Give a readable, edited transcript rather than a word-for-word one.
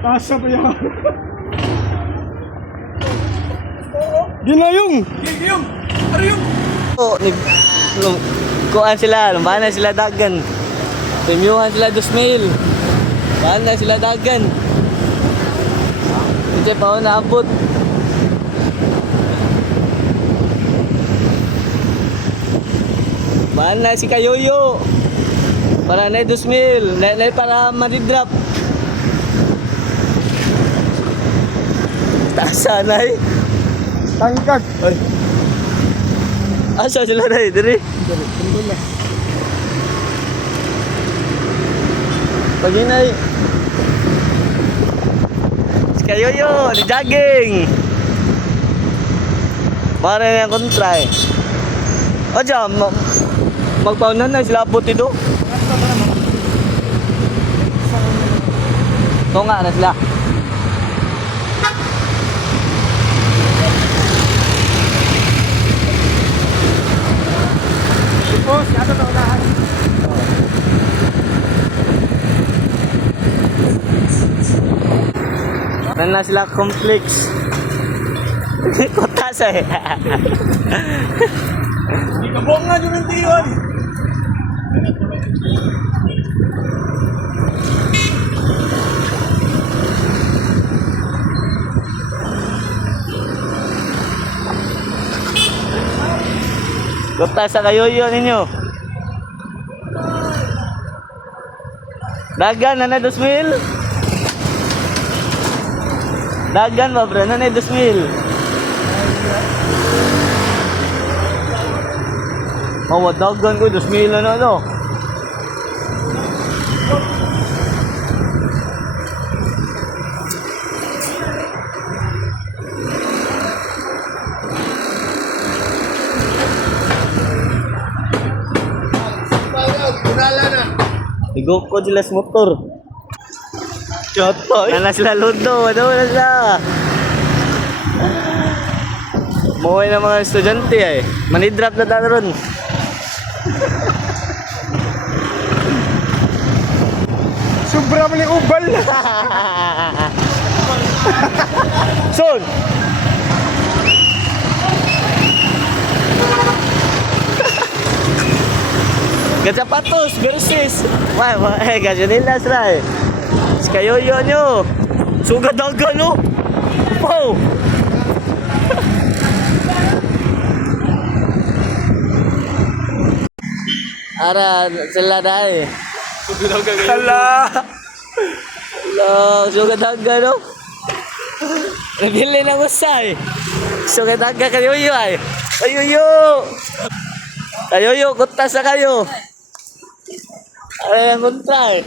Tasa pa yan. Ginayong! Ginayong! Ano yung? Oh, kuan sila, lumbahan na sila dagan. Premiuhan sila 2,000. Lumbahan na sila dagan. Hindi pa ako naabot. Lumbahan na si Kayoyo. Para na 2,000. Na para madidrap. Taasa na eh. Tangkag! Ay! Asa sila na eh, diri. Tundun na. Pag-inay. Si Kayoyo, di jogging. Para na yung kontra eh. O dyan, magpaunan na sila puti do. Tunga na sila. Boss, yato na unahan. Nan na sila complex. Kotas eh. Ikabong nga yung tiyon. Kotas sa Kayoyo ninyo. Dagan na 2,000. Dagan ba bro, na 2,000. Mawad dagan ko 2,000 na no. Igo ko sila sa motor. Chotoy. Nana sila lundo, ano na sila. Maway ng mga estudyante eh. Manidrap na tayo ron. Sobra mo yung ubal. Son! Gasapatos versus gasolinas na eh. Si Kayoyo nyo. Sugad dagan no. Wow! Ara sila na eh. Hala. Hello, sugad dagan no. Nabili na usay. Sugad dagan Kayoyo ay. Kayoyo! Kayoyo, kunta sa kayo. Ay, ang kontra eh.